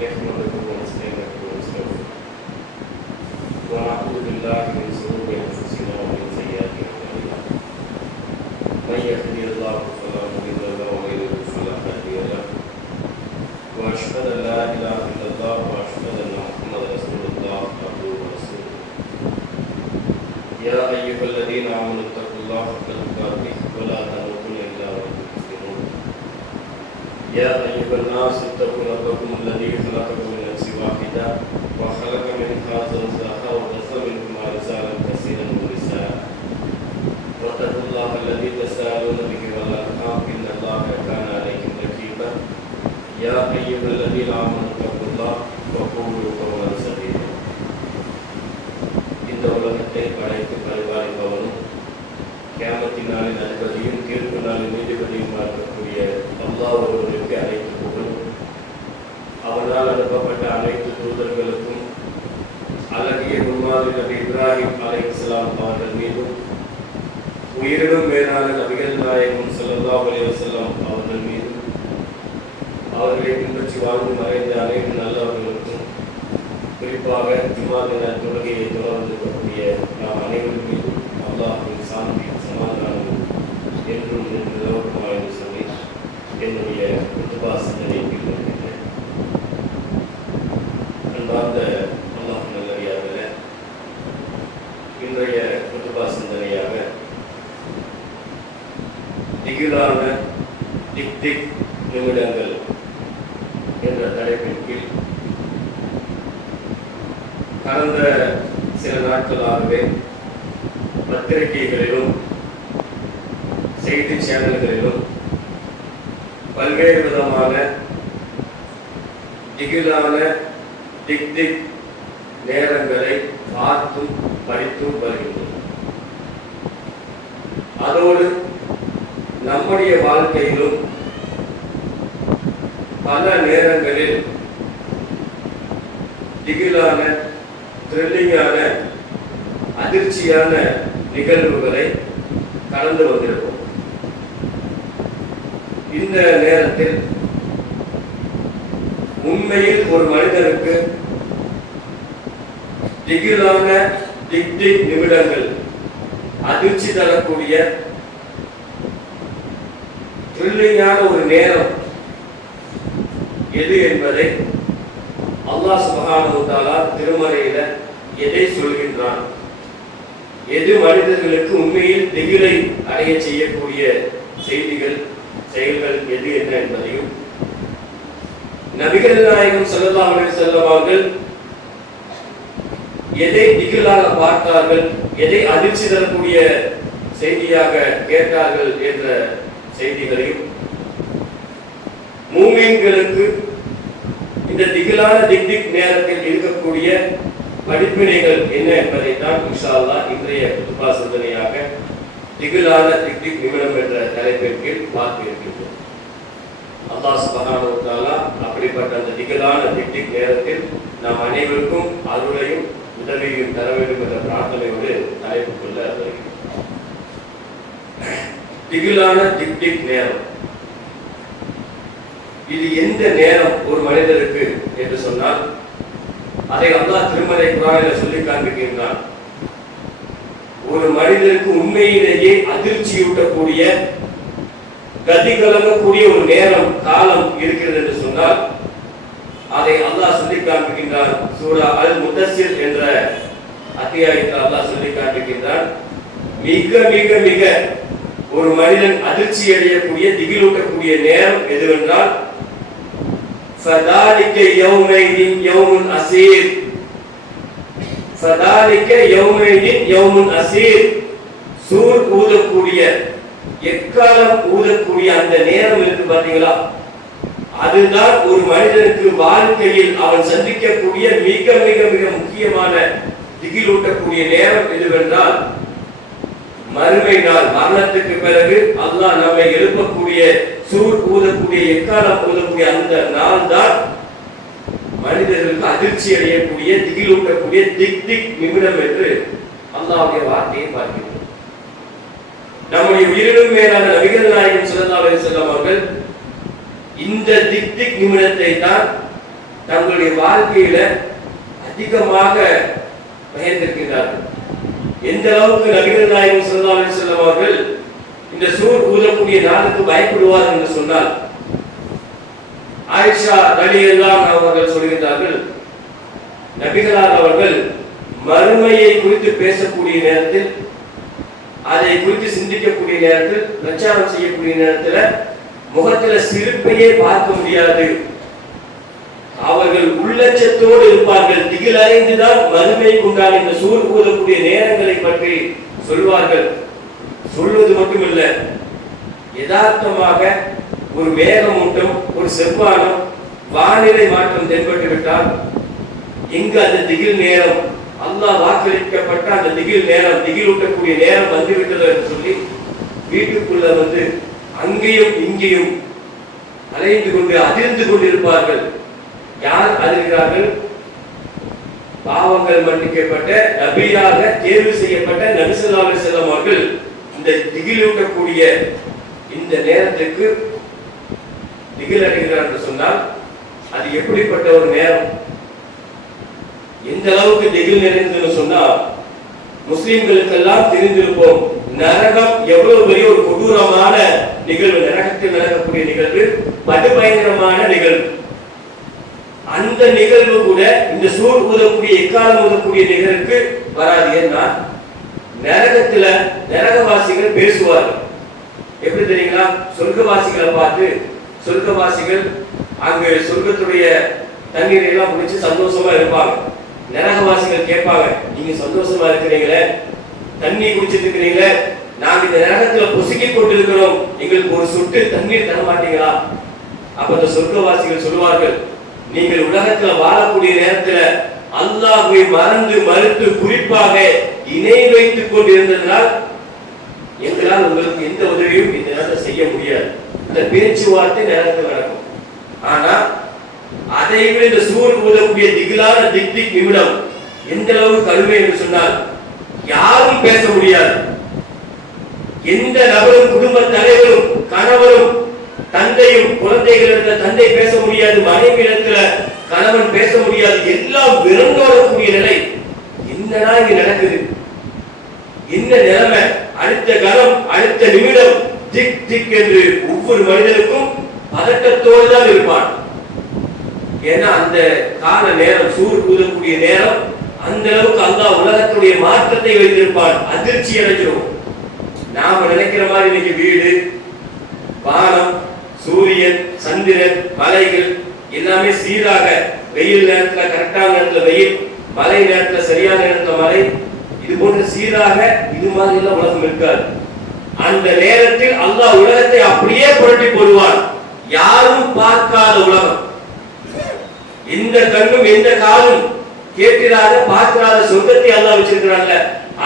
نحمده ونستعينه ونستغفره ونعوذ بالله من شرور انفسنا ومن سيئات اعمالنا من يهدي الله فلا مضل له ومن يضلل فلا هادي له واشهد ان لا اله الا الله واشهد ان محمدا رسول الله عبده ورسوله يا ايها الذين امنوا اتقوا الله حق تقاته ولا تموتن الا وأنتم مسلمون يا أيها الناس اتقوا يا أيها الذين آمنوا اتقوا الله وقولوا قولا سديدا இந்த உலகத்தை படைத்து பரிபாலிப்பவனும் கியாமத்தினாலின் அதிபதியும் தீர்ப்பு நாளின் நீதிபதியுமா இருக்கக்கூடிய அல்லாஹ் ஒருவருக்கு அனைத்து புகழும் அவரால் அனுப்பப்பட்ட அனைத்து தூதர்களுக்கும் அழகிய முன்மாதிரி நபி இப்ராஹிம் அலைஹிஸ்ஸலாம் அவர்கள் மீதும் உயிரினும் மேலான நபிகள் நாயகம் ஸல்லல்லாஹு அலைஹி வஸல்லம் அவர்கள் மீதும் அவர்களை பின்பற்றி வாழ்ந்து மறைந்த அனைத்து நல்லவர்களுக்கும் குறிப்பாக ஜுமா தின தொழுகையை தொடர்ந்திருக்கக்கூடிய நாம் அனைவருக்கும் அல்லாஹின் சாந்தி சமாதானம் என்றும் என்று என்று சொல்லி என்னுடைய குத்துபா சிந்தனை பின்வருகின்றேன் அன்பார்ந்த அல்லாஹ் நல்லடியார்கள இன்றைய குத்துபா சிந்தனையாக திகிலான திக் திக் நிமிடங்கள் என்ற தலைப்பின் கீழ் கடந்த சில நாட்களாகவே பத்திரிகைகளிலும் செய்தி சேனல்களிலும் பல்வேறு விதமான திகிலான திக் திக் நேரங்களை பார்த்தும் படித்தும் வருகின்றோம் அதோடு நம்முடைய வாழ்க்கையிலும் பல நேரங்களில் திகிலான த்ரில்லிங்கான அதிர்ச்சியான நிகழ்வுகளை கடந்து வந்திருப்போம். இந்த நேரத்தில் உண்மையில் ஒரு மனிதனுக்கு திகிலான திக் திக் நிமிடங்கள் அதிர்ச்சி தரக்கூடிய த்ரில்லிங்கான ஒரு நேரம் எது என்பதை அல்லாஹ் சுபஹானஹு தஆலா திருமறையில எதை சொல்கின்றான்? எது மனிதர்களுக்கு உண்மையில் திகிலை அடைய செய்யக்கூடிய செய்திகள் செயல்கள் எது என்ன என்பதையும் நபிகள் நாயகம் ஸல்லல்லாஹு செல்லவார்கள் எதை திகிலாக பார்த்தார்கள் எதை அதிர்ச்சி தரக்கூடிய செய்தியாக கேட்டார்கள் என்ற செய்திகளையும் மூமின்களுக்கு இந்த திகிலான திக்திக் நேரத்தில் இருக்கக்கூடிய படிப்பினைகள் என்ன என்பதை தான் இன்ஷா இன்றைய குத்துபா சிந்தனையாக திகிலான திக்திக் நிமிடம் என்ற தலைப்பின் கீழ் பார்க்க இருக்கின்றோம். அல்லாஹ் சுபஹானஹு அப்படிப்பட்ட அந்த திகிலான திக்திக் நேரத்தில் நாம் அனைவருக்கும் அருளையும் உதவியும் தர வேண்டும் என்ற பிரார்த்தனையோடு தலைப்புக்குள்ள திகிலான திக் திக் நேரம். இது எந்த நேரம் ஒரு மனிதருக்கு என்று சொன்னால் அதை அல்லா திருமலை குரானில சொல்லி காண்பிக்கின்றான். ஒரு மனிதருக்கு உண்மையிலேயே அதிர்ச்சியூட்டக்கூடிய கதி கலங்கக்கூடிய ஒரு நேரம் காலம் இருக்கிறது என்று சொன்னால் அதை அல்லாஹ் சொல்லி காண்பிக்கின்றான் சூரா அல் முத்தசிர் என்ற அத்தியாயத்தில் அல்லாஹ் சொல்லி காண்பிக்கின்றான் மிக மிக மிக ஒரு மனிதன் அதிர்ச்சி அடையக்கூடிய திகிலூட்டக்கூடிய நேரம் எதுவென்றால் فذلك يومئذ يوم أسير فذلك يومئذ يوم أسير சூர் ஊதக்கூடிய எக்காலம் ஊதக்கூடிய அந்த நேரம் இருக்கு பாத்தீங்களா அதுதான் ஒரு மனிதனுக்கு வாழ்க்கையில் அவன் சந்திக்கக்கூடிய மிக மிக மிக முக்கியமான திகிலூட்டக்கூடிய நேரம் எதுவென்றால் மறுமை நாள் மரணத்துக்கு பிறகு அல்லாஹ் நம்மை எழுப்பக்கூடிய சூர் ஊதக்கூடிய எக்காலம் ஊதக்கூடிய அந்த நாள் தான் மனிதர்களுக்கு அதிர்ச்சி அடையக்கூடிய திகிலூட்டக்கூடிய திக் திக் நிமிடம் என்று அல்லாவுடைய வார்த்தையை பார்க்கிறோம். நம்முடைய உயிரினும் மேலான நபிகள் நாயகம் சிறந்தாலே அலைஹி அவர்கள் இந்த திக் திக் நிமிடத்தை தான் தங்களுடைய வாழ்க்கையில அதிகமாக பயந்திருக்கிறார்கள் எந்த அளவுக்கு நபிகள் நாயகம் ஸல்லல்லாஹு அலைஹி அவர்கள் இந்த சூர் ஊதக்கூடிய நாளுக்கு பயப்படுவார் என்று சொன்னால் ஆயிஷா ரலியல்லாஹு அவர்கள் சொல்கிறார்கள் நபிகளார் அவர்கள் மறுமையை குறித்து பேசக்கூடிய நேரத்தில் அதை குறித்து சிந்திக்கக்கூடிய நேரத்தில் பிரச்சாரம் செய்யக்கூடிய நேரத்தில் முகத்துல சிரிப்பையே பார்க்க முடியாது. அவர்கள் உள்ளச்சத்தோடு இருப்பார்கள். திகிலடைந்துதான் மறுமைக்கு உண்டான இந்த சூழ் கூறக்கூடிய நேரங்களை பற்றி சொல்வார்கள். சொல்வது மட்டுமல்ல யதார்த்தமாக ஒரு மேகமூட்டம் ஒரு செவ்வானம் வானிலை மாற்றம் தென்பட்டு விட்டால் எங்கு அந்த திகில் நேரம் அல்லாஹ் வாக்களிக்கப்பட்ட அந்த திகில் நேரம் திகிலூட்டக்கூடிய நேரம் வந்துவிட்டது என்று சொல்லி வீட்டுக்குள்ள வந்து அங்கேயும் இங்கேயும் அலைந்து கொண்டு அதிர்ந்து கொண்டிருப்பார்கள். யார் அதிர்கிறார்கள்? பாவங்கள் மன்னிக்கப்பட்ட நபியாக தேர்வு செய்யப்பட்ட நபிசல்லாஹு செல்லம் அவர்கள் இந்த திகிலூட்டக்கூடிய இந்த நேரத்துக்கு திகில் அடைகிறார் என்று சொன்னால் அது எப்படிப்பட்ட ஒரு நேரம்? எந்த அளவுக்கு திகில் நிறைந்ததுன்னு சொன்னா முஸ்லிம்களுக்கெல்லாம் தெரிந்திருப்போம் நரகம் எவ்வளவு பெரிய ஒரு கொடூரமான நிகழ்வு நரகத்தில் நடக்கக்கூடிய நிகழ்வு படுபயங்கரமான நிகழ்வு. அந்த நிகழ்வு கூட இந்த சூழ் ஊதக்கூடிய எக்காலம் ஊதக்கூடிய நிகழ்வுக்கு வராது. ஏன்னா நரகத்துல நரகவாசிகள் பேசுவார்கள். எப்படி தெரியுங்களா? சொர்க்கவாசிகளை பார்த்து சொர்க்கவாசிகள் அங்கு சொர்க்கத்துடைய தண்ணீரை எல்லாம் குடிச்சு சந்தோஷமா இருப்பாங்க. நரகவாசிகள் கேட்பாங்க நீங்க சந்தோஷமா இருக்கிறீங்களே? தண்ணி குடிச்சிட்டு இருக்கிறீங்களே? நாம் இந்த நேரத்தில் பொசுக்கி கொண்டிருக்கிறோம். எங்களுக்கு ஒரு சொட்டு தண்ணீர் தர மாட்டீங்களா? அப்ப அந்த சொர்க்கவாசிகள் சொல்லுவார்கள் நீங்கள் உலகத்துல வாழக்கூடிய நேரத்துல அல்லாஹ்வை மறந்து மறுத்து குறிப்பாக இணை வைத்துக் கொண்டிருந்ததனால் எங்களால் உங்களுக்கு எந்த உதவியும் இந்த நேரத்தில் செய்ய முடியாது. இந்த பேச்சுவார்த்தை நேரத்தில் நடக்கும். ஆனா அதை விட இந்த சூர் ஊதக்கூடிய திகிலான திக் திக் நிமிடம் எந்த அளவுக்கு கடுமை என்று சொன்னால் யாரும் பேச முடியாது. எந்த நபரும் குடும்ப தலைவரும் கணவரும் தந்தையும் குழந்தைகளிடத்துல தந்தை பேச முடியாது மனைவியிடத்துல கணவன் பேச முடியாது எல்லாம் விரண்டோடக்கூடிய நிலை என்னடா இங்க நடக்குது. என்ன நிலைமை அடுத்த கணம் அடுத்த நிமிடம் திக் திக் என்று ஒவ்வொரு மனிதனுக்கும் பதட்டத்தோடு தான் இருப்பான். ஏன்னா அந்த கால நேரம் சூடு கூதக்கூடிய நேரம் அந்த அளவுக்கு அல்லாஹ் உலகத்துடைய மாற்றத்தை வைத்திருப்பான். அதிர்ச்சி அடைஞ்சிடும் நாம நினைக்கிற மாதிரி இன்னைக்கு வீடு வானம் சூரியன் சந்திரன் மலைகள் எல்லாமே சீராக வெயில் நேரத்துல கரெக்டான நேரத்துல வெயில் மழை நேரத்துல சரியான நேரத்துல மழை இது போன்ற சீராக இது மாதிரி எல்லாம் உலகம் இருக்காது. அந்த நேரத்தில் அல்லாஹ் உலகத்தை அப்படியே புரட்டி போடுவான். யாரும் பார்க்காத உலகம். எந்த கண்ணும் எந்த காலும் கேட்கிறாத பார்க்கிறாத சொர்க்கத்தை அல்லாஹ் வச்சிருக்கிறான்ல.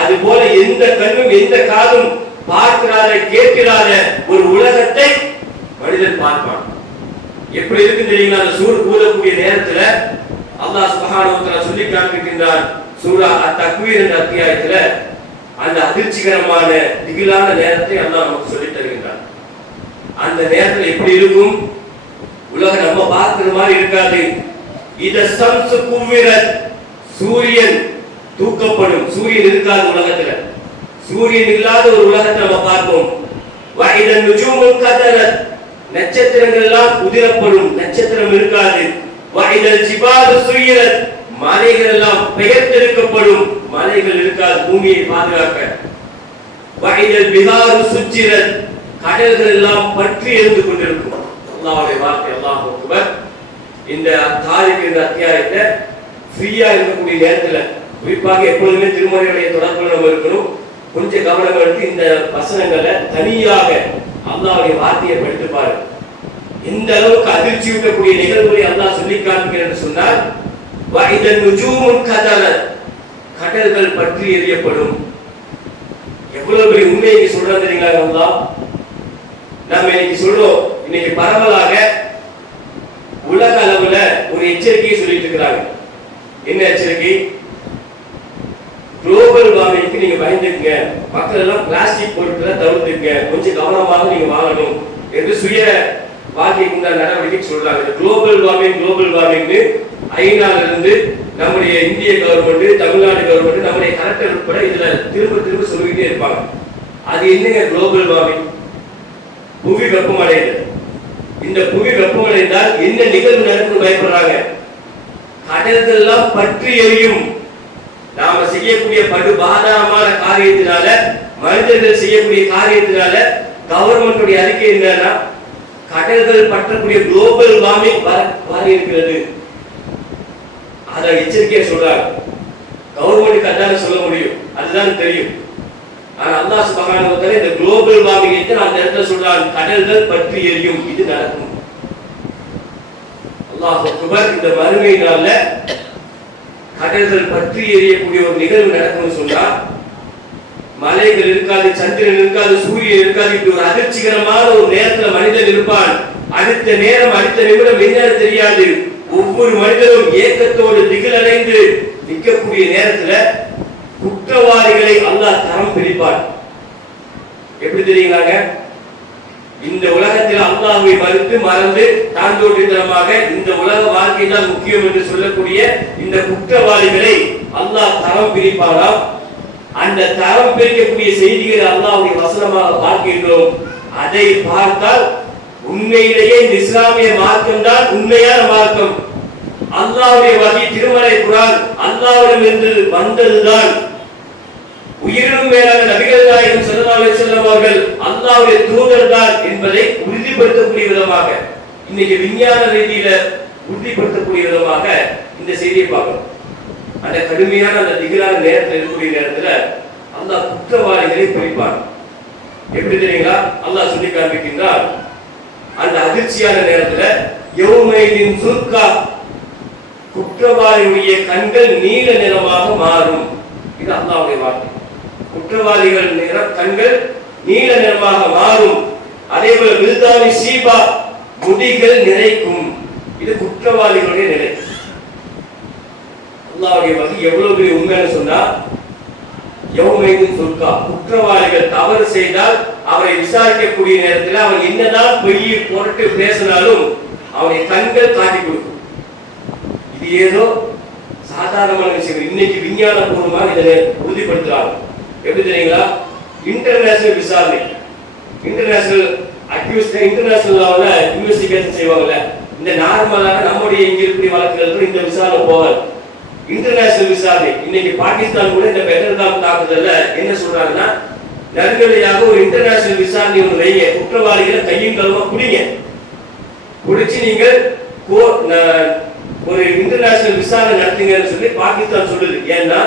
அது போல எந்த கண்ணும் எந்த காலும் பார்க்கிறாத கேட்கிறாத ஒரு உலகத்தை மனிதன் பார்ப்பான். எப்படி இருக்கு தெரியுங்களா? அந்த சூடு கூடக்கூடிய நேரத்துல அல்லாஹ் சுப்ஹானஹு சொல்லி காண்பிக்கின்றான் சூரா அத்-தக்வீர் என்ற அத்தியாயத்துல அந்த அதிர்ச்சிகரமான திகிலான நேரத்தை அல்லாஹ் நமக்கு சொல்லித் தருகின்றான் அந்த நேரத்துல எப்படி இருக்கும்? உலகம் நம்ம பார்க்கிற மாதிரி இருக்காது. இத சம்சு குவ்விரத் சூரியன் தூக்கப்படும். சூரியன் இருக்காது உலகத்துல. சூரியன் இல்லாத ஒரு உலகத்தை நம்ம பார்ப்போம். வைத நுஜூமும் கதரத் நட்சத்திரங்கள் எல்லாம் உதிரப்படும் நட்சத்திரம் இருக்காது. வைதல் ஜிபாது சுயிரத் மலைகள் எல்லாம் பெயர்த்தெடுக்கப்படும். மலைகள் இருக்காது. பூமியை பாதுகாக்க. வைதல் பிகாரு சுச்சிரத் கடல்கள் எல்லாம் பற்றி எழுந்து கொண்டிருக்கும். அல்லாவுடைய வார்த்தை அல்லாஹ் ஒருவர் இந்த தாரிக்கு இந்த அத்தியாயத்தை ஃப்ரீயா இருக்கக்கூடிய நேரத்துல குறிப்பாக எப்பொழுதுமே திருமறையுடைய தொடர்புல நம்ம இருக்கணும். கொஞ்சம் கவனம் எடுத்து இந்த வசனங்களை தனியாக அல்லாவுடைய வார்த்தையை படித்து பாருங்க எந்த அளவுக்கு அதிர்ச்சி ஊட்டக்கூடிய நிகழ்வுகளை அல்லாஹ் சொல்லி காண்பிக்கிறேன் என்று சொன்னால் வைத கடல்கள் பற்றி எறியப்படும். எவ்வளவு பெரிய உண்மையை இங்க சொல்றது தெரியுங்களா அல்லாஹ்? நம்ம இன்னைக்கு சொல்றோம் இன்னைக்கு பரவலாக உலக அளவுல ஒரு எச்சரிக்கையை சொல்லிட்டு இருக்கிறாங்க. என்ன எச்சரிக்கை? குளோபல் வார்மிங்க்கு நீங்க பயந்துக்குங்க. மக்கள் எல்லாம் பிளாஸ்டிக் பொருட்களை தவிர்த்துங்க கொஞ்சம் கவனமாக நீங்க வாழணும் என்று சுய வாழ்க்கைக்கு உண்டான நடவடிக்கை சொல்றாங்க. குளோபல் வார்மிங் குளோபல் வார்மிங்னு ஐநால இருந்து நம்முடைய இந்திய கவர்மெண்ட் தமிழ்நாடு கவர்மெண்ட் நம்முடைய கலெக்டர் உட்பட இதுல திரும்ப திரும்ப சொல்லிக்கிட்டே இருப்பாங்க. அது என்னங்க குளோபல் வார்மிங்? புவி வெப்பமடையுது இந்த புவி வெப்பமடைந்தால் என்ன நிகழ்வு நடக்கும் பயப்படுறாங்க? கடல்கள் எல்லாம் பற்றி எரியும். நாம செய்யக்கூடிய படு பாதகமான காரியத்தினால மனிதர்கள் செய்யக்கூடிய காரியத்தினால கவர்மெண்டுடைய அறிக்கை என்னன்னா கடல்கள் பற்றக்கூடிய குளோபல் வார்மிங் மாறி இருக்கிறது அத எச்சரிக்கையா சொல்றாங்க. கவர்மெண்ட்டுக்கு அதான் சொல்ல முடியும். அதுதான் தெரியும். ஆனா அல்லாஹ் சுபஹானஹு வ இந்த குளோபல் வார்மிங் அந்த இடத்துல சொல்றான் கடல்கள் பற்றி எரியும். இது நடக்கும். அல்லாஹ் அக்பர் இந்த மறுமை நாள்ல கடல்கள் பற்றி எரியக்கூடிய ஒரு நிகழ்வு நடக்கும்னு சொன்னா மலைகள் இருக்காது சந்திரன் இருக்காது சூரியன் இருக்காது இப்படி ஒரு அதிர்ச்சிகரமான ஒரு நேரத்துல மனிதன் இருப்பான். அடுத்த நேரம் அடுத்த நிமிடம் என்ன தெரியாது. ஒவ்வொரு மனிதனும் ஏக்கத்தோடு திகிலடைந்து நிற்கக்கூடிய நேரத்துல குற்றவாளிகளை அல்லாஹ் தரம் பிரிப்பான் எப்படி தெரியுங்களாங்க? இந்த உலகத்தில் அல்லாஹ்வை மறுத்து மறந்து தாண்டோட்டித்தனமாக இந்த உலக வாழ்க்கை தான் முக்கியம் என்று சொல்லக்கூடிய இந்த குற்றவாளிகளை அல்லாஹ் தரம் பிரிப்பாராம். அந்த தரம் பிரிக்கக்கூடிய செய்திகளை அல்லாஹுடைய வசனமாக பார்க்கின்றோம். அதை பார்த்தால் உண்மையிலேயே இந்த இஸ்லாமிய மார்க்கம் தான் உண்மையான மார்க்கம். அல்லாஹ்வுடைய வகை திருமலை குரான் அல்லாஹ்விடம் இருந்து வந்ததுதான். உயிரினும் மேலான நபிகள் நாயகம் ஸல்லல்லாஹு அலைஹி அவர்கள் அல்லாஹ்வுடைய தூதர் தான் என்பதை உறுதிப்படுத்தக்கூடிய விதமாக இன்னைக்கு விஞ்ஞான ரீதியில உறுதிப்படுத்தக்கூடிய விதமாக இந்த செய்தியை பார்க்கணும் அந்த கடுமையான அந்த திகிலான நேரத்தில் இருக்கக்கூடிய நேரத்துல அல்லாஹ் குற்றவாளிகளை பிரிப்பான் எப்படி தெரியுங்களா? அல்லாஹ் சொல்லி காண்பிக்கின்றார் அந்த அதிர்ச்சியான நேரத்துல யௌமைதின் சுர்கா குற்றவாளியுடைய கண்கள் நீல நிறமாக மாறும். இது அல்லாவுடைய வார்த்தை. குற்றவாளிகள் நிற கண்கள் நீல நிறமாக மாறும். அதே போல விருதாவி சீபா முடிகள் நிறைக்கும். இது குற்றவாளிகளுடைய நிலை. அல்லாவுடைய வகை எவ்வளவு பெரிய உண்மைன்னு சொன்னா யௌமைதின் சுர்கா குற்றவாளிகள் தவறு செய்தால் அவரை விசாரிக்கக்கூடிய நேரத்தில் அவன் என்னதான் பொய் போட்டு பேசினாலும் அவனை கண்கள் காட்டி கொடுக்கும். இது ஏதோ சாதாரணமான விஷயம். இன்னைக்கு விஞ்ஞான பூர்வமாக இதை உறுதிப்படுத்துறாங்க. எப்படி தெரியுங்களா? இன்டர்நேஷனல் விசாரணை. இன்டர்நேஷனல் அக்யூஸ் இன்டர்நேஷனல் லெவலில் இன்வெஸ்டிகேஷன் செய்வாங்கல்ல. இந்த நார்மலான நம்முடைய இங்கே இருக்கிற வழக்குகள் இந்த விசாரணை போகாது. இன்டர்நேஷனல் விசாரணை. இன்னைக்கு பாகிஸ்தான் கூட இந்த பெஹல்காம் தாக்குதல்ல என்ன சொல்றாங்கன்னா நடுநிலையாக ஒரு இன்டர்நேஷனல் விசாரணை ஒன்று வைங்க. குற்றவாளிகளை கையும் களமா குடிங்க குடிச்சு நீங்கள் கோ- ஒரு இன்டர்நேஷனல் விசாரணை நடத்துங்கன்னு சொல்லி பாகிஸ்தான் சொல்லுது. ஏன்னா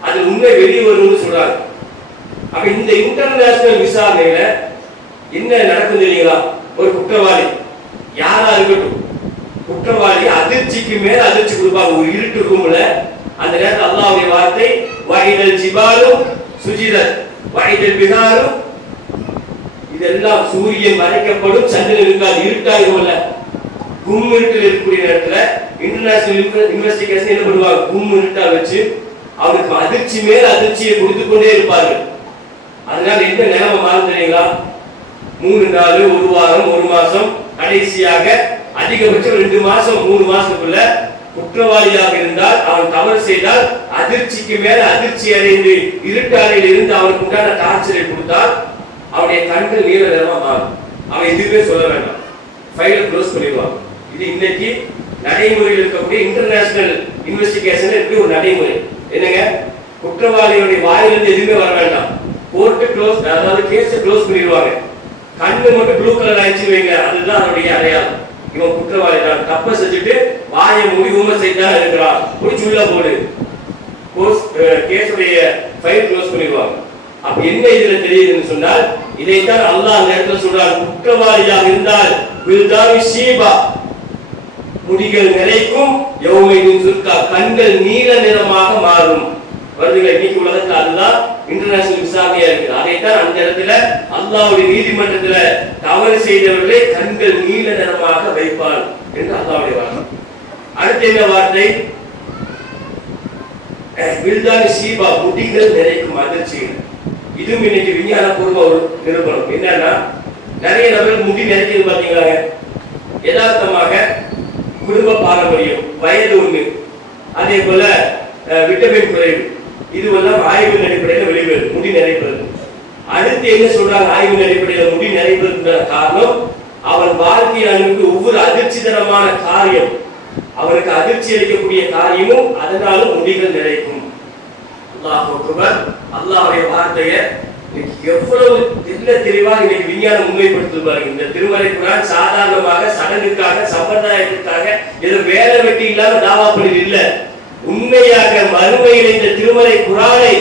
அது உண்மை வெளியே வரும்னு சொல்றாங்க. அப்ப இந்த இன்டர்நேஷனல் விசாரணையில என்ன நடக்கும் தெரியுங்களா ஒரு குற்றவாளி. யாரா இருக்கட்டும். குற்றவாளி அதிர்ச்சிக்கு மேல அதிர்ச்சி கொடுப்பாங்க. ஒரு இருட்டு ரூம்ல. அந்த நேரத்தில் அல்லாவுடைய வார்த்தை வகைகள் ஜிபாலும் சுஜிதர் வகைகள் பிகாரும் இதெல்லாம் சூரியன் மறைக்கப்படும் சந்திரன் இருக்காது. இருட்டாயிரும்ல கும் இருட்டில் இருக்கக்கூடிய நேரத்துல இன்டர்நேஷனல் இன்வெஸ்டிகேஷன் என்ன பண்ணுவாங்க? கும் இருட்டா வச்சு அவருக்கு அதிர்ச்சி மேல அதிர்ச்சியை கொடுத்து கொண்டே இருப்பார்கள். அதனால எந்த நிலைமை மாறும் தெரியுங்களா? மூணு நாள் ஒரு வாரம் ஒரு மாசம். கடைசியாக அதிகபட்சம் ரெண்டு மாசம் மூணு மாசத்துக்குள்ள குற்றவாளியாக இருந்தால் அவன் தவறு செய்தால் அதிர்ச்சிக்கு மேல அதிர்ச்சி அடைந்து இருட்டாலையில் இருந்து அவனுக்கு உண்டான டார்ச்சரை கொடுத்தால் அவனுடைய கண்கள் நீல நிறமா மாறும். அவன் எதுவுமே சொல்ல வேண்டாம். ஃபைலை க்ளோஸ் பண்ணிடுவான். இது இன்னைக்கு நடைமுறையில் இருக்கக்கூடிய இன்டர்நேஷனல் இன்வெஸ்டிகேஷன் எப்படி ஒரு நடைமுறை. என்னங்க? குற்றவாளியுடைய வாயிலிருந்து எதுவுமே வர வேண்டாம். கோர்ட்டு க்ளோஸ் அதாவது கேஸ் க்ளோஸ் பண்ணிடுவாங்க. கண்ணு மட்டும் ப்ளூ கலர் ஆயிடுச்சு வைங்க அதுதான் அவருடைய அடையாளம். இவன் குற்றவாளி தான். தப்ப செஞ்சுட்டு வாயை மூடி விமர்சை தான் இருக்கிறான். பிடிச்சி உள்ள போடு. கோர்ஸ் கேஸுடைய ஃபைல் க்ளோஸ் பண்ணிடுவாங்க. அப்ப என்ன இதுல தெரியுதுன்னு சொன்னால் இதைத்தான் அல்லாஹ் அந்த இடத்துல சொல்றான். குற்றவாளியாக இருந்தால் வில்தாவி ஷீபா. முடிகள் நிறைக்கும் யௌமையின் சுர்கா. கண்கள் நீல நிறமாக மாறும். வருதுங்க இன்னைக்கு உலகத்துல அதுதான் இன்டர்நேஷனல் விசாரணையா இருக்குது அதைத்தான் அந்த இடத்துல அல்லாவுடைய நீதிமன்றத்துல தவறு செய்தவர்களை கண்கள் நீல நிறமாக வைப்பான் என்று அல்லாவுடைய வார்த்தை அடுத்த என்ன வார்த்தை? வில்தானி சீபா முடிகள் நிறைக்கும் அதிர்ச்சி இதுவும் இன்னைக்கு விஞ்ஞான பூர்வ ஒரு நிரூபணம். என்னன்னா நிறைய நபர்கள் முடி நிறைக்கிறது பாத்தீங்களாங்க யதார்த்தமாக குடும்ப பாரம்பரியம் வயது ஒண்ணு அதே போல அஹ், விட்டமின் குறைவு. இதுவெல்லாம் ஆய்வின் அடிப்படையில் வெளிவரும் முடி நிறைப்பது. அடுத்து என்ன சொல்றாங்க ஆய்வின் அடிப்படையில் முடி நிறைப்பதற்கான காரணம்? அவன் வாழ்க்கையில் அனுப்பி ஒவ்வொரு அதிர்ச்சிகரமான காரியம். அவருக்கு அதிர்ச்சி அளிக்கக்கூடிய காரியமும் அதனாலும் முடிகள் நிறைக்கும். அல்லாஹ் வார்த்தையை இன்னைக்கு எவ்வளவு தெல்ல தெளிவா இன்னைக்கு விஞ்ஞானம் முன்வைப்படுத்து இந்த திருமலை குரான் சாதாரணமாக சடங்குக்காக சம்பிரதாயத்திற்காக ஏதோ வேலை வெட்டி இல்லாம தாவா பண்ணி உண்மையாக மறுமையில் இந்த திருமலை குரானை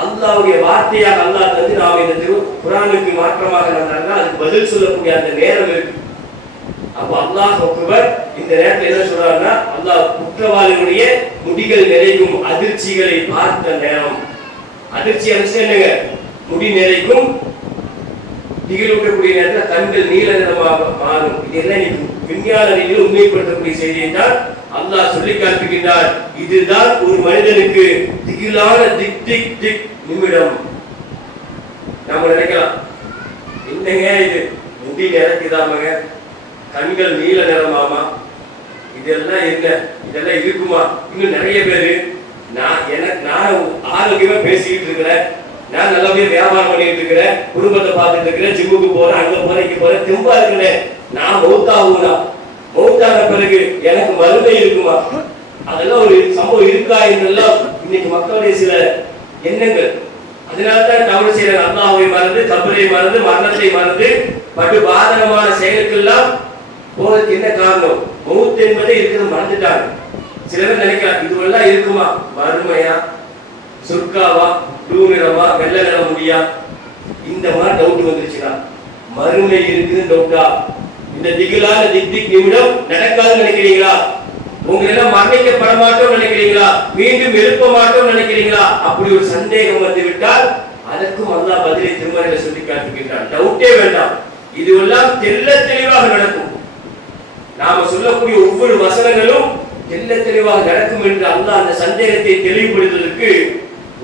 அல்லாவுடைய வார்த்தையாக அல்லாஹ் தந்து நாம் இந்த திரு குரானுக்கு மாற்றமாக நடந்தாங்க அதுக்கு பதில் சொல்லக்கூடிய அந்த நேரம் இருக்கு. அப்ப அல்லாஹ் அக்பர் இந்த நேரத்தில் என்ன சொல்றாருன்னா அல்லாஹ் குற்றவாளிகளுடைய முடிகள் நிறைக்கும் அதிர்ச்சிகளை பார்த்த நேரம். அதிர்ச்சி அதிர்ச்சி என்னங்க? முடி நிறைக்கும் திகிலூட்டக்கூடிய நேரத்தில் கண்கள் நீல நிறமாக மாறும் இதெல்லாம் இன்னைக்கு விஞ்ஞான ரீதியில் உண்மைப்படுத்தக்கூடிய செய்தியை தான் அல்லாஹ் சொல்லி காண்பிக்கின்றார் இதுதான் ஒரு மனிதனுக்கு திகிலான திக் திக் திக் நிமிடம். நம்ம நினைக்கலாம் என்னங்க இது? முடி நிறக்குதாமங்க கண்கள் நீல நிறமாமா? இதெல்லாம் என்ன? இதெல்லாம் இருக்குமா? இன்னும் நிறைய பேரு நான் எனக்கு நான் ஆரோக்கியமா பேசிக்கிட்டு இருக்கிறேன். நான் நல்லபடியா வியாபாரம் பண்ணிட்டு இருக்கிறேன். குடும்பத்தை பார்த்துட்டு இருக்கிறேன். ஜிம்முக்கு போறேன் அங்க போறேன் இங்க போறேன். தெம்பா இருக்கிறேன். நான் மௌத்தாகுனா மௌத்தான பிறகு எனக்கு மருந்தை இருக்குமா? அதெல்லாம் ஒரு சம்பவம் இருக்கா என்றெல்லாம் இன்னைக்கு மக்களுடைய சில எண்ணங்கள். அதனால்தான் தவறு செய்யற அல்லாஹ்வை மறந்து கபரை மறந்து மரணத்தை மறந்து பட்டு பாதகமான செயலுக்கெல்லாம் போறதுக்கு என்ன காரணம்? மௌத் என்பதை இருக்கிறது மறந்துட்டாங்க. சில பேர் இதுவெல்லாம் இருக்குமா? வறுமையா? சுர்க்காவா? ப்ளூ நிறமா வெள்ளை நிற முடியா? இந்த மாதிரி டவுட் வந்துருச்சுன்னா மறுமை இருக்குதுன்னு டவுட்டா இந்த திகிலான திக் நிமிடம் நடக்காதுன்னு நினைக்கிறீங்களா உங்களை எல்லாம் மரணிக்கப்பட மாட்டோம் நினைக்கிறீங்களா மீண்டும் எழுப்ப மாட்டோம் நினைக்கிறீங்களா அப்படி ஒரு சந்தேகம் வந்து விட்டால் அதற்கும் அல்லாஹ் பதிலை திருமறையில சொல்லி காட்டுகின்றான். டவுட்டே வேண்டாம். இதுவெல்லாம் தெல்ல தெளிவாக நடக்கும். நாம சொல்லக்கூடிய ஒவ்வொரு வசனங்களும் தெல்ல தெளிவாக நடக்கும் என்று அல்லாஹ் அந்த சந்தேகத்தை தெளிவுபடுத்துவதற்கு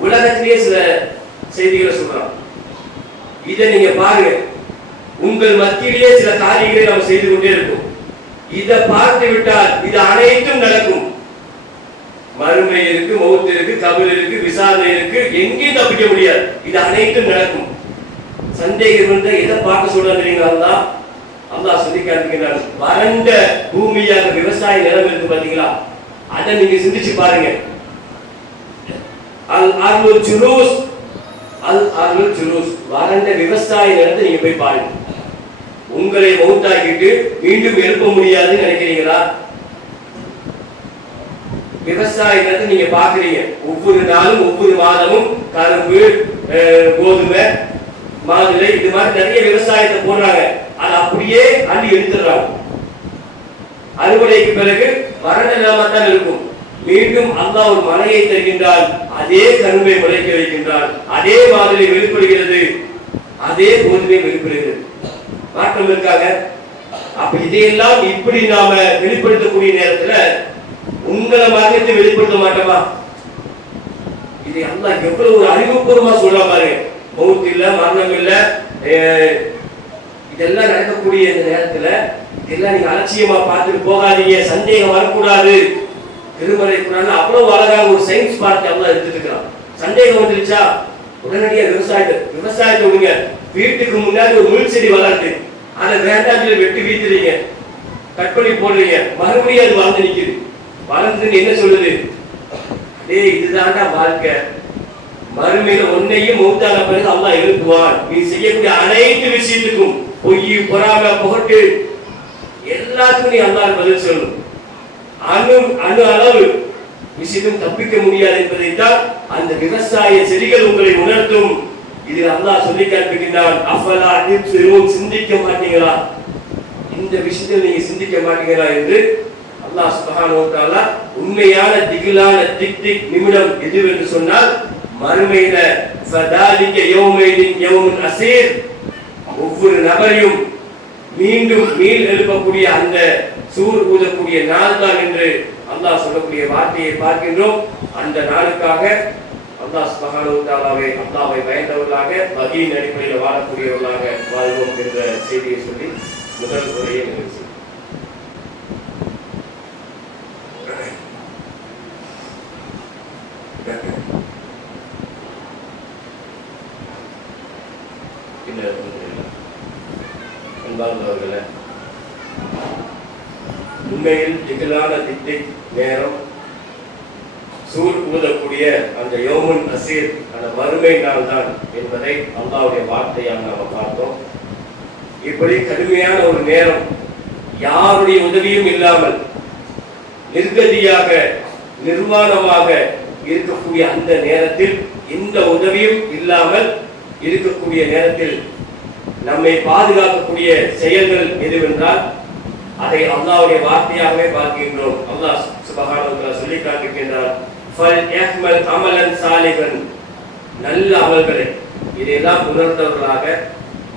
உலகத்திலேயே சில செய்திகளை சொல்றான். இதை நீங்க பாருங்க. உங்கள் மத்தியிலேயே சில காரியங்களை நாம் செய்து கொண்டே இருக்கும். இதை பார்த்து விட்டால் இது அனைத்தும் நடக்கும். மறுமை இருக்கு மௌத்து இருக்கு கபில் இருக்கு விசாரணை இருக்கு எங்கேயும் தப்பிக்க முடியாது. இது அனைத்தும் நடக்கும். சந்தேகம் வந்து எதை பார்க்க சொல்றாங்க தெரியுங்களா? அல்லாஹ்? அல்லாஹ் சொல்லி காட்டுகிறார் வறண்ட பூமியாக விவசாய நிலம் இருக்கு பாத்தீங்களா அதை நீங்க சிந்திச்சு பாருங்க. அல் அருள் ஜுலூஸ் அல் அருள் ஜுலூஸ். வறண்ட விவசாய நிலத்தை நீங்க போய் பாருங்க. உங்களை மௌத்தாக்கிட்டு மீண்டும் எழுப்ப முடியாதுன்னு நினைக்கிறீங்களா? விவசாயத்தை நீங்க பாக்குறீங்க ஒவ்வொரு நாளும் ஒவ்வொரு மாதமும் கரும்பு அஹ், கோதுமை மாதுளை இது மாதிரி நிறைய விவசாயத்தை போடுறாங்க. அது அப்படியே அள்ளி எடுத்துடுறாங்க. அறுவடைக்கு பிறகு மரண நிலமா தான் இருக்கும். மீண்டும் அல்லாஹ் ஒரு மலையை தருகின்றால் அதே கரும்பை முளைக்க வைக்கின்றான். அதே மாதிரி வெளிப்படுகிறது. அதே கோதுமை வெளிப்படுகிறது. மாற்றம் இருக்காங்க அப்ப இதையெல்லாம் இப்படி நாம வெளிப்படுத்தக்கூடிய நேரத்துல உங்களை மரணத்தை வெளிப்படுத்த மாட்டோமா? இது எல்லாம் எவ்வளவு ஒரு அறிவுபூர்வமா சொல்ற பாரு மௌத்து இல்ல மரணம் இல்ல இதெல்லாம் நடக்கக்கூடிய இந்த நேரத்துல இதெல்லாம் நீங்க அலட்சியமா பார்த்துட்டு போகாதீங்க சந்தேகம் வரக்கூடாது. திருமலை குரான் அவ்வளவு அழகாக ஒரு சயின்ஸ் பார்த்து அவ்வளவு எடுத்துட்டு சந்தேகம் வந்துருச்சா? உடனடியா விவசாயத்தை விவசாயத்தை விடுங்க. வீட்டுக்கு முன்னாடி ஒரு முள் செடி வளர்த்து அதை வேண்டாம் வெட்டி வீத்துறீங்க கற்பனை போடுறீங்க. மறுபடியும் அது வளர்ந்து நிற்குது வளர்ந்து என்ன சொல்லுது? டேய் இதுதான்டா வாழ்க்கை. மறுமையில உன்னையும் மூத்தான பிறகு அம்மா எழுப்புவான். நீ செய்யக்கூடிய அனைத்து விஷயத்துக்கும் பொய் பொறாம புகட்டு எல்லாத்துக்கும் நீ அல்லாஹ் பதில் சொல்லணும். அணு அணு அளவு விஷயத்தும் தப்பிக்க முடியாது என்பதைத்தான் அந்த விவசாய செடிகள் உங்களை உணர்த்தும். இது அல்லாஹ் சொல்லி கற்பிக்கின்றான் அஃபலா திருவும் சிந்திக்க மாட்டீங்களா இந்த விஷயத்தில் நீங்க சிந்திக்க மாட்டீங்களா என்று அல்லாஹ் சுப்ஹானஹு உண்மையான திகிலான திக் திக் நிமிடம் எதுவென்று சொன்னால் மறுமையில ஃபதாலிக யௌமைதின் யோமின் அசீர். ஒவ்வொரு நபரையும் மீண்டும் மீள் எழுப்பக்கூடிய அந்த சூர் ஊதக்கூடிய நாள் தான் என்று அல்லாஹ் சொல்லக்கூடிய வார்த்தையை பார்க்கின்றோம். அந்த நாளுக்காக அல்லாஹ் சுப்ஹானஹு வ அல்லாஹ்வை பயந்தவர்களாக பகியின் அடிப்படையில் வாழக்கூடியவர்களாக வாழ்வோம் என்ற செய்தியை சொல்லி முதல் முறையை நிகழ்ச்சி செய்கிறேன். அவர்களே உண்மையில் திகிலான திட்டிக் நேரம் சூர் ஊதக்கூடிய அந்த யோமுன் அசீர் அந்த வறுமை நாள் தான் என்பதை அல்லாவுடைய வார்த்தையால் நாம் பார்த்தோம் இப்படி கடுமையான ஒரு நேரம் யாருடைய உதவியும் இல்லாமல் நிர்கதியாக நிர்வாணமாக இருக்கக்கூடிய அந்த நேரத்தில் எந்த உதவியும் இல்லாமல் இருக்கக்கூடிய நேரத்தில் நம்மை பாதுகாக்கக்கூடிய செயல்கள் எதுவென்றால் அதை அல்லாவுடைய வார்த்தையாகவே பார்க்கின்றோம். அல்லாஹ் சுபஹானஹு சொல்லி காட்டுகின்றார் ஃபல் யஹ்மல் அமலன் சாலிகன் நல்ல அமல்களை இதையெல்லாம் உணர்ந்தவர்களாக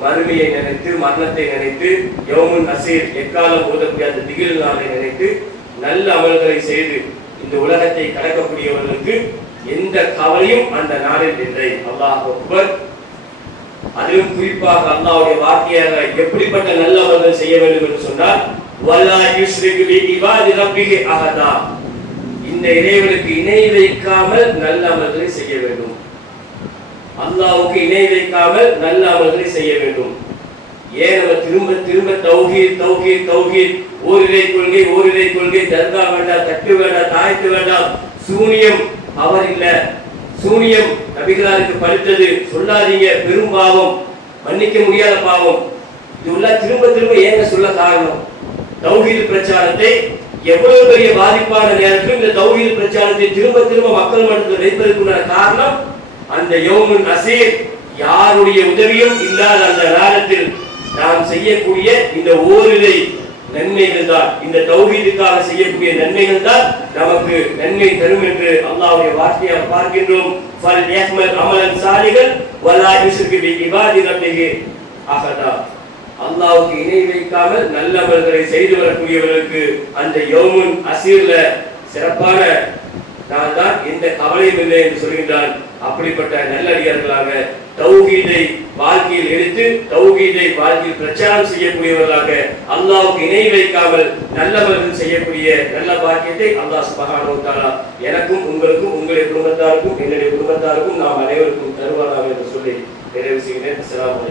மறுமையை நினைத்து மரணத்தை நினைத்து யௌமுன் அசீர் எக்காலம் ஓதக்கூடிய அந்த திகில் நாளை நினைத்து நல்ல அமல்களை செய்து இந்த உலகத்தை கடக்கக்கூடியவர்களுக்கு எந்த கவலையும் அந்த நாளில் இல்லை. அல்லாஹ் அக்பர். அதிலும் குறிப்பாக அல்லாவுடைய வார்த்தையாக எப்படிப்பட்ட நல்ல அமல்கள் செய்ய வேண்டும் என்று சொன்னால் வலா யுஷ்ரிகு பி இபாதி ரப்பிஹி அஹதா. இந்த இறைவனுக்கு இணை வைக்காமல் நல்ல அமல்களை செய்ய வேண்டும். அல்லாவுக்கு இணை வைக்காமல் நல்ல அமல்களை செய்ய வேண்டும். ஏன் நம்ம திரும்ப திரும்ப தௌஹீத் தௌஹீத் தௌஹீத்? ஓரிலை கொள்கை ஓரிலை கொள்கை. தர்கா வேண்டாம் தட்டு வேண்டாம் தாய்த்து வேண்டாம். சூனியம் அவர் இல்ல. சூனியம் நபிகளாருக்கு படித்தது சொல்லாதீங்க பெரும் பாவம். மன்னிக்க முடியாத பாவம். இதெல்லாம் திரும்ப திரும்ப ஏங்க சொல்ல காரணம்? தௌஹீத் பிரச்சாரத்தை எவ்வளவு பெரிய பாதிப்பான நேரத்தில் இந்த தௌஹீத் பிரச்சாரத்தை திரும்ப திரும்ப மக்கள் மன்றத்தில் வைப்பதற்குண்டான காரணம் அந்த யோமுன் அசீர் யாருடைய உதவியும் இல்லாத அந்த நேரத்தில் நாம் செய்யக்கூடிய இந்த ஓரிலை நன்மைகள் தான் இந்த தௌஹீதுக்காக செய்யக்கூடிய நன்மைகள் தான் நமக்கு நன்மை தரும் என்று அல்லாஹ்வுடைய வார்த்தையாக பார்க்கின்றோம். ஃபல் யஹ்மல் அமலன் சாலிகள் வலா யுஷ்ரிகு பி இபாதி ரப்பிஹி அஹதா. அல்லாஹ்வுக்கு இணை வைக்காமல் நல்ல அமல்களை செய்து வரக்கூடியவர்களுக்கு அந்த யௌமுன் அசீர்ல சிறப்பான நான் தான் எந்த கவலையும் இல்லை என்று சொல்கின்றான். அப்படிப்பட்ட நல்லடியார்களாக தௌஹீதை வாழ்க்கையில் எடுத்து தௌஹீதை வாழ்க்கையில் பிரச்சாரம் செய்யக்கூடியவர்களாக அல்லாவுக்கு இணை வைக்காமல் நல்லவர்கள் செய்யக்கூடிய நல்ல பாக்கியத்தை அல்லாஹ் சுபஹானஹு வ எனக்கும் உங்களுக்கும் உங்களுடைய குடும்பத்தாருக்கும் என்னுடைய குடும்பத்தாருக்கும் நாம் அனைவருக்கும் தருவாராக என்று சொல்லி நிறைவு செய்கிறேன். அஸ்ஸலாமு